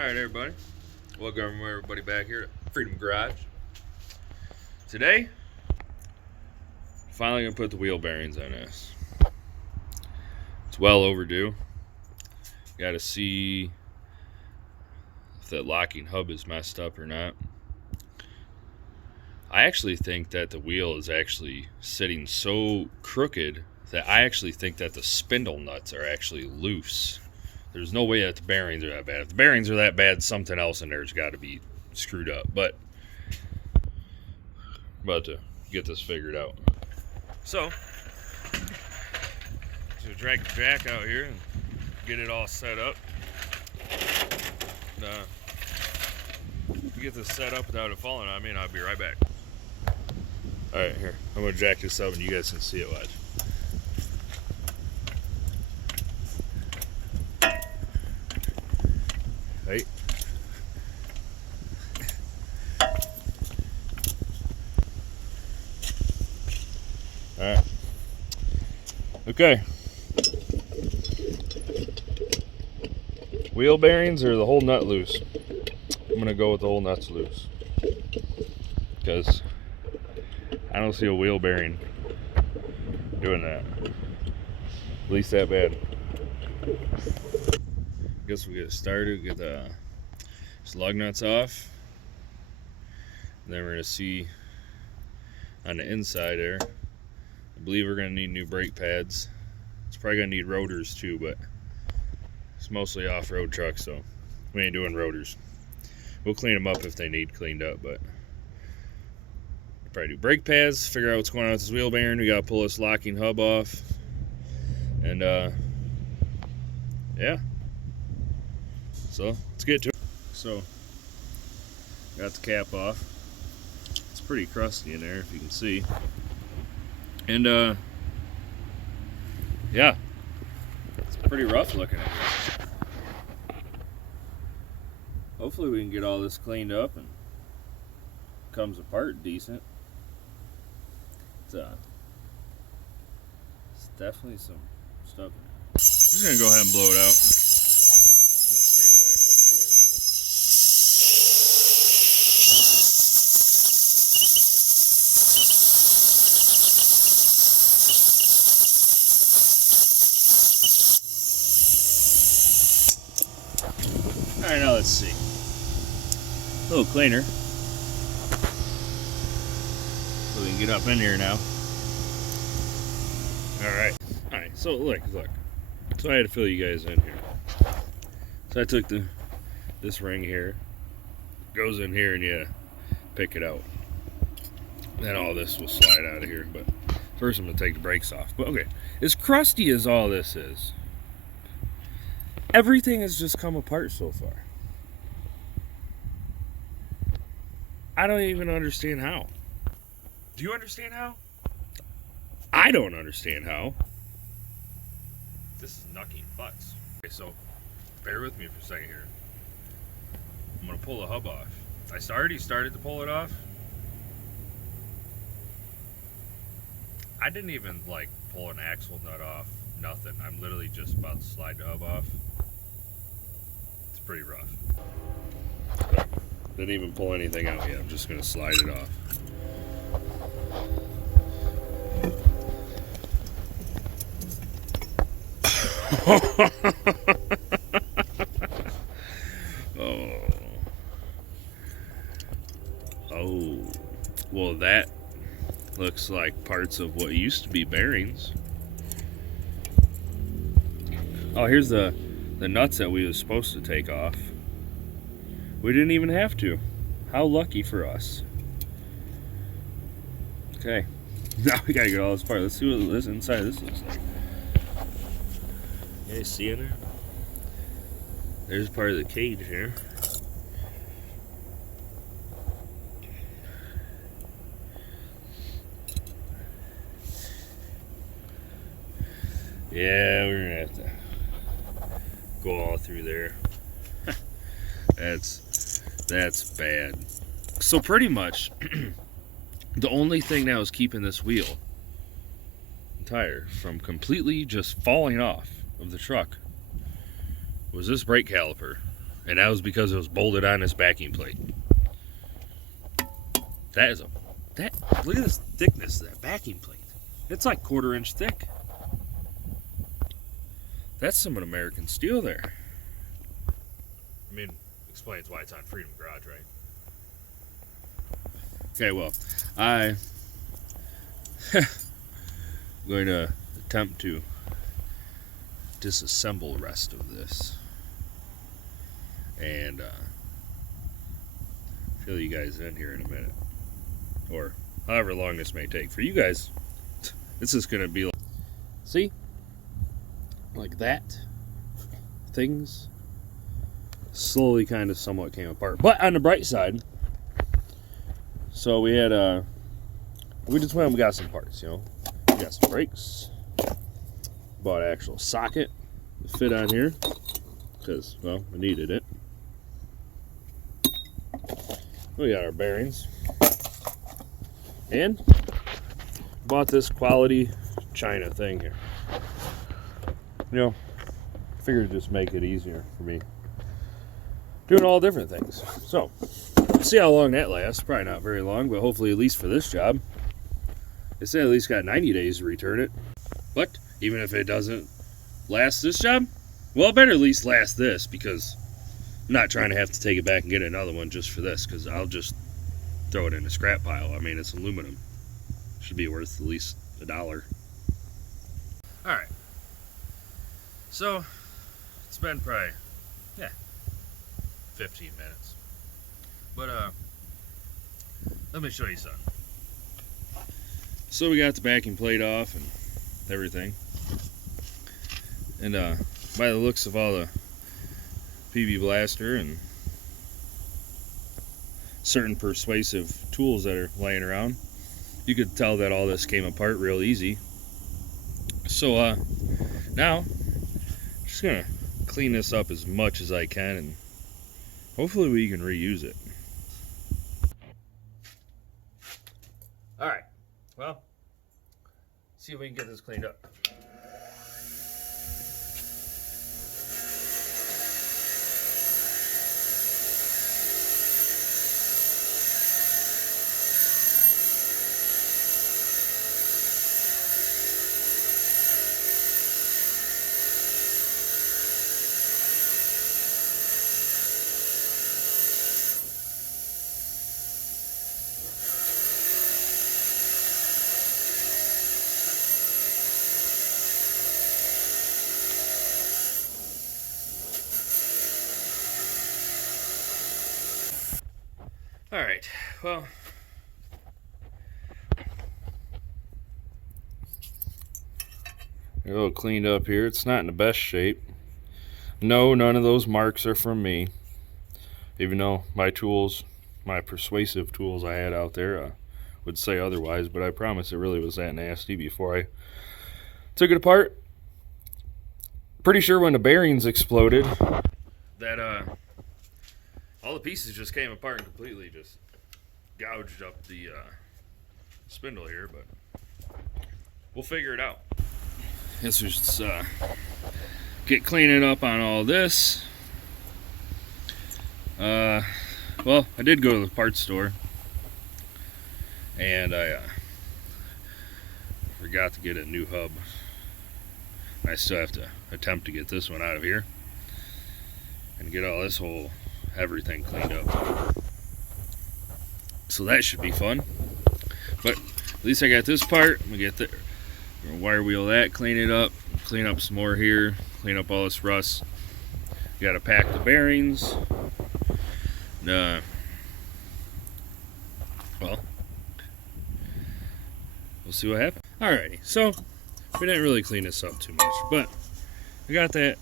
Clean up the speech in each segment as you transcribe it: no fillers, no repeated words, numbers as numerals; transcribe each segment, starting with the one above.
Alright everybody, welcome everybody back here at Freedom Garage. Today, finally gonna put the wheel bearings on this. It's well overdue. Gotta see if that locking hub is messed up or not. I actually think that the wheel is actually sitting so crooked that I actually think that the spindle nuts are actually loose. There's no way that the bearings are that bad. If the bearings are that bad, something else in there's got to be screwed up. But I'm about to get this figured out. So drag the jack out here and get it all set up. Get this set up without it falling on me, and I'll be right back. All right, here. I'm gonna jack this up, and you guys can see it. Watch. Right. All right. Okay. Wheel bearings or the whole nut loose? I'm gonna go with the whole nuts loose because I don't see a wheel bearing doing that. At least that bad. Guess we'll get started, get the lug nuts off. And then we're gonna see on the inside there. I believe we're gonna need new brake pads. It's probably gonna need rotors too, but it's mostly off-road truck, so we ain't doing rotors. We'll clean them up if they need cleaned up, but probably do brake pads, figure out what's going on with this wheel bearing. We gotta pull this locking hub off. And yeah. So let's get to it. So got the cap off. It's pretty crusty in there if you can see. And yeah. It's pretty rough looking at this. Hopefully we can get all this cleaned up and comes apart decent. It's definitely some stuff in it. I'm just gonna go ahead and blow it out. I'm gonna stand back over here a little bit. Alright, now let's see. A little cleaner. So we can get up in here now. Alright. Alright, so look. So I had to fill you guys in here. So I took this ring here, goes in here, and you pick it out. Then all this will slide out of here. But first I'm gonna take the brakes off. But okay, as crusty as all this is, everything has just come apart so far. I don't even understand how. Do you understand how? I don't understand how. This is nucky butts. Okay, so bear with me for a second here. I'm gonna pull the hub off. I already started to pull it off. I didn't even like pull an axle nut off. Nothing. I'm literally just about to slide the hub off. It's pretty rough. Didn't even pull anything out yet. I'm just gonna slide it off. Oh, well that looks like parts of what used to be bearings. Oh, here's the nuts that we was supposed to take off. We didn't even have to. How lucky for us. Okay, now we gotta get all this apart. Let's see what this inside of this looks like. You guys see in there? There's part of the cage here. Yeah, we're gonna have to go all through there. That's bad. So pretty much the only thing that was keeping this wheel tire from completely just falling off of the truck was this brake caliper. And that was because it was bolted on this backing plate. Look at this thickness of that backing plate. It's like 1/4 inch thick. That's some American steel there. I mean, explains why it's on Freedom Garage, right? Okay, well, I'm going to attempt to disassemble the rest of this and fill you guys in here in a minute, or however long this may take. For you guys, this is going to be like, see, like that. Things slowly kind of somewhat came apart. But on the bright side, so we had we just went and we got some parts, you know. We got some brakes, bought an actual socket to fit on here because, well, we needed it. We got our bearings and bought this quality China thing here. You know, figured to just make it easier for me doing all different things. So see how long that lasts. Probably not very long, but hopefully at least for this job. They said at least got 90 days to return it. But even if it doesn't last this job, well, it better at least last this, because I'm not trying to have to take it back and get another one just for this, because I'll just throw it in a scrap pile. I mean, it's aluminum. Should be worth at least $1. Alright. So, it's been probably, 15 minutes. But, let me show you something. So we got the backing plate off and everything. And, by the looks of all the PB Blaster and certain persuasive tools that are laying around, you could tell that all this came apart real easy. So, now, I'm just gonna clean this up as much as I can, and hopefully we can reuse it. Alright, well, see if we can get this cleaned up. Alright, well, a little cleaned up here. It's not in the best shape. No, none of those marks are from me. Even though my tools, my persuasive tools I had out there would say otherwise, but I promise it really was that nasty before I took it apart. Pretty sure when the bearings exploded that all the pieces just came apart and completely just gouged up the spindle here, but we'll figure it out. Guess we just get cleaning up on all this. Well, I did go to the parts store, and I forgot to get a new hub. I still have to attempt to get this one out of here and get all this whole everything cleaned up. So that should be fun. But at least I got this part. I'm gonna get the wire wheel that, clean it up, clean up some more here, clean up all this rust. You gotta pack the bearings. Well, we'll see what happens. Alrighty, so we didn't really clean this up too much, but I got that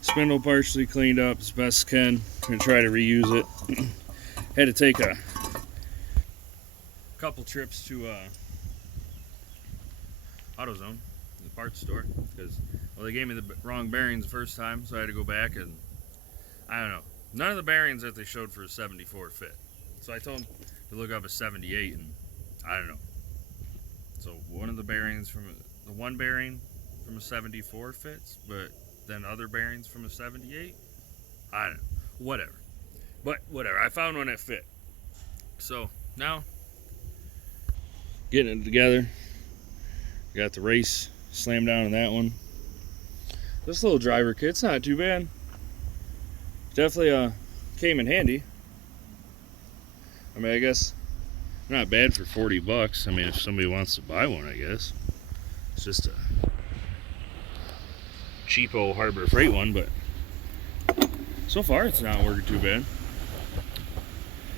spindle partially cleaned up as best I can. I'm gonna try to reuse it. Had to take a couple trips to AutoZone, the parts store, because, well, they gave me the wrong bearings the first time, so I had to go back, and I don't know. None of the bearings that they showed for a 74 fit. So I told them to look up a 78, and I don't know. So one of the bearings from the one bearing from a 74 fits, but then other bearings from a 78, I don't know. whatever. But whatever, I found one that fit. So now, getting it together. Got the race slammed down on that one. This little driver kit's not too bad. Definitely came in handy. I mean, I guess not bad for 40 bucks. I mean, if somebody wants to buy one, I guess. It's just a cheapo Harbor Freight one, but so far it's not working too bad.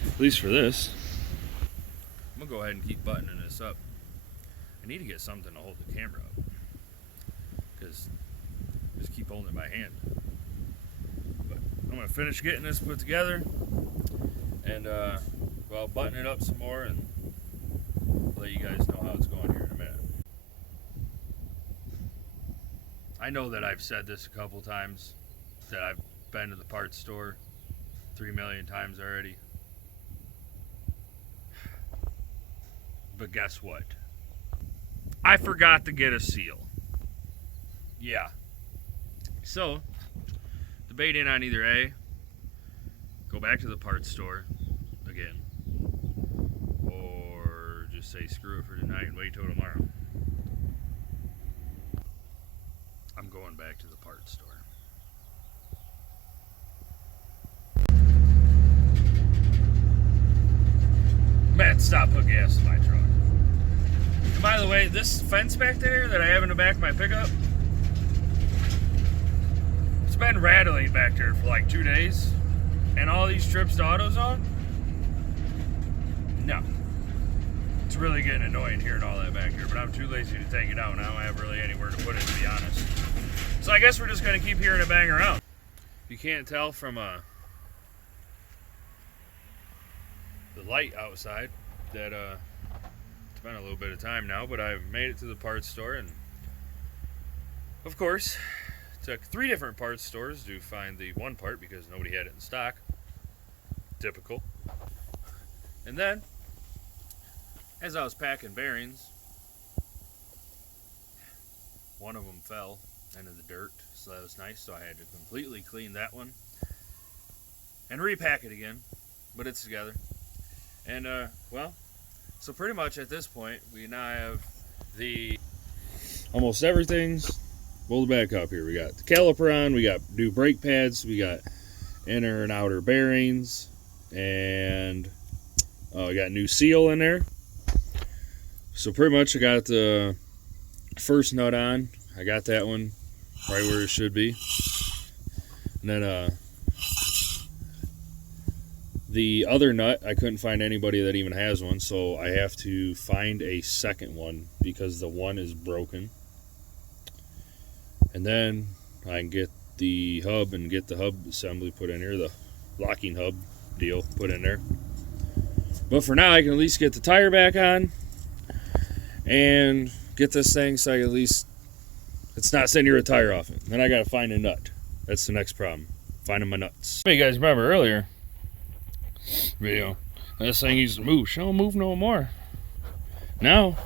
At least for this. I'm gonna go ahead and keep buttoning this up. I need to get something to hold the camera up, because I just keep holding it by hand. But I'm gonna finish getting this put together, and well, button it up some more and let you guys know how it's going here in a minute. I know that I've said this a couple times, that I've been to the parts store 3 million times already. But guess what? I forgot to get a seal. Yeah. So, debating on either A, go back to the parts store again, or just say screw it for tonight and wait till tomorrow. I'm going back to the parts store. Matt, stop putting gas in my truck. And by the way, this fence back there that I have in the back of my pickup, it's been rattling back there for like 2 days. And all these trips to AutoZone? No. It's really getting annoying hearing all that back here, but I'm too lazy to take it out now. I don't have really anywhere to put it, to be honest. So I guess we're just going to keep hearing it bang around. You can't tell from the light outside that it's been a little bit of time now, but I've made it to the parts store, and of course took 3 different parts stores to find the one part because nobody had it in stock. Typical. And then as I was packing bearings, one of them fell into the dirt, so that was nice. So I had to completely clean that one and repack it again, but it's together. And well, so pretty much at this point we now have the almost everything's rolled back up here. We got the caliper on, we got new brake pads, we got inner and outer bearings, and we got new seal in there. So pretty much I got the first nut on. I got that one right where it should be. And then the other nut, I couldn't find anybody that even has one, so I have to find a second one because the one is broken. And then I can get the hub and get the hub assembly put in here, the locking hub deal put in there. But for now, I can at least get the tire back on and get this thing so I can at least, it's not sitting here a tire off it. Then I gotta find a nut. That's the next problem, finding my nuts. You guys remember earlier video, this thing used to move. She don't move no more. Now,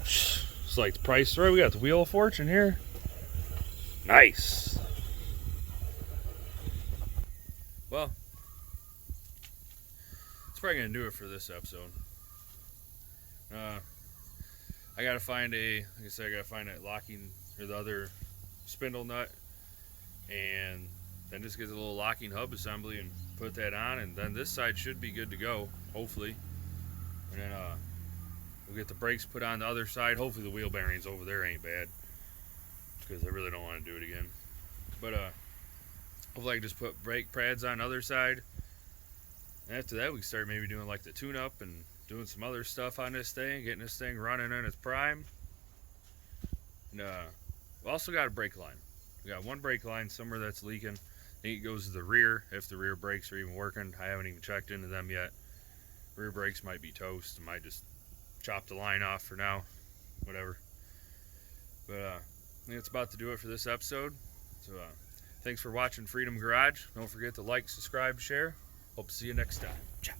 it's like the Price right. We got the Wheel of Fortune here. Nice. Well, that's probably gonna do it for this episode. I gotta find like I said, I gotta find that locking or the other spindle nut, and then just get the little locking hub assembly and put that on, and then this side should be good to go, hopefully. And then we'll get the brakes put on the other side. Hopefully the wheel bearings over there ain't bad, because I really don't want to do it again. But hopefully I can just put brake pads on the other side. And after that, we can start maybe doing like the tune-up and doing some other stuff on this thing, getting this thing running in its prime. And we also got a brake line. We got one brake line somewhere that's leaking. I think it goes to the rear, if the rear brakes are even working. I haven't even checked into them yet. Rear brakes might be toast. I might just chop the line off for now. Whatever. But I think that's about to do it for this episode. So thanks for watching Freedom Garage. Don't forget to like, subscribe, share. Hope to see you next time. Ciao.